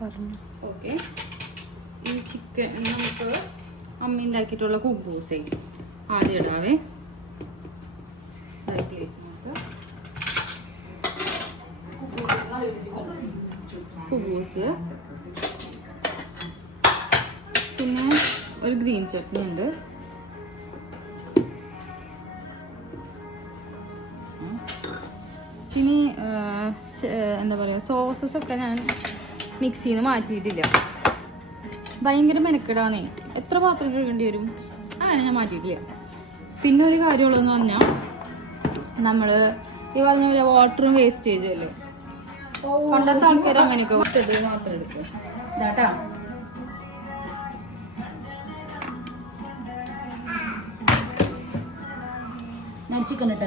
Okay, ഈ chicken നമുക്ക് അമ്മ ഉണ്ടാക്കിയിട്ടുള്ള കുബൂസേ ആദ്യം ഇടാവേ. കുബൂസ്, പിന്നെ ഒരു ഗ്രീൻ ചട്നി ഉണ്ട്. ഇനി എന്താ പറയുക, സോസസ് ഒക്കെ ഞാൻ മിക്സിയിൽ നിന്ന് മാറ്റിയിട്ടില്ല. ഭയങ്കര മെനക്കെടാന്നേ, എത്ര പാത്രം കഴുകേണ്ടി വരും, അങ്ങനെ ഞാൻ മാറ്റിയിട്ടില്ല. പിന്നെ ഒരു കാര്യമുള്ളതെന്ന് പറഞ്ഞാൽ നമ്മൾ ഈ പറഞ്ഞ പോലെ വാട്ടറും വേസ്റ്റേജും അല്ലേ, പണ്ടത്തെ ആൾക്കാർ അങ്ങനെയൊക്കെ മാത്രം എടുക്കും. ഇതാട്ടാ ഞാൻ ചിക്കൻ ഇട്ട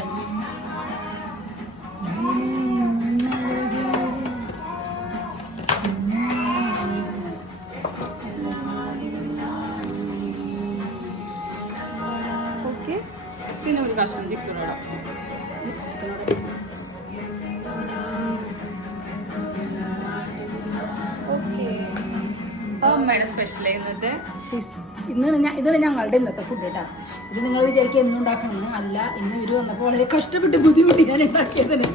ഓക്കെ. പിന്നെ ഒരു കഷ്ണം ചിക്കനോടാ. അമ്മയുടെ സ്പെഷ്യൽ ഇതാണ് ഞങ്ങളുടെ ഇന്നത്തെ ഫുഡ് കേട്ടോ. ഇത് നിങ്ങൾ വിചാരിക്കുക എന്നും ഉണ്ടാക്കണമെന്ന് അല്ല, ഇന്ന് ഇവർ വന്നപ്പോൾ വളരെ കഷ്ടപ്പെട്ട് ബുദ്ധിമുട്ടി ഞാൻ ഉണ്ടാക്കിയതാണ്.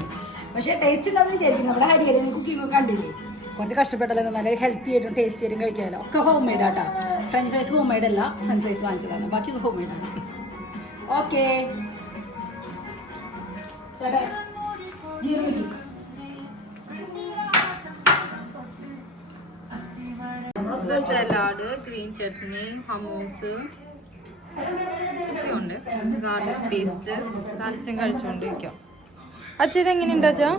പക്ഷേ ടേസ്റ്റ് ഉണ്ടാവും വിചാരിക്കുന്നു. നമ്മുടെ ഹരിയല്ലേ കുക്കിംഗ് ഒക്കെ കണ്ടില്ലേ, കുറച്ച് കഷ്ടപ്പെട്ടല്ലോ, നല്ല ഹെൽത്തി ആയിട്ടും ടേസ്റ്റി ആയിട്ടും കഴിക്കാമല്ലോ. ഒക്കെ ഹോം മെയ്ഡ് ആട്ടോ. ഫ്രഞ്ച് ഫ്രൈസ് ഹോം മെയ്ഡ് അല്ല, ഫ്രഞ്ച് ഫ്രൈസ് വാങ്ങിച്ചതാണ്, ബാക്കി ഹോം മെയ്ഡാണ്. ഓക്കെ ചേട്ടാ, ജീർണിക്കും സലാഡ്, ഗ്രീൻ ചട്നി, ഹമൂസ് ഒക്കെ ഉണ്ട്, ഗാർലിക് പേസ്റ്റ്. അച്ഛൻ കഴിച്ചുകൊണ്ടിരിക്കാം. അച്ഛൻ ഇതെങ്ങനെയുണ്ട് അച്ഛാ?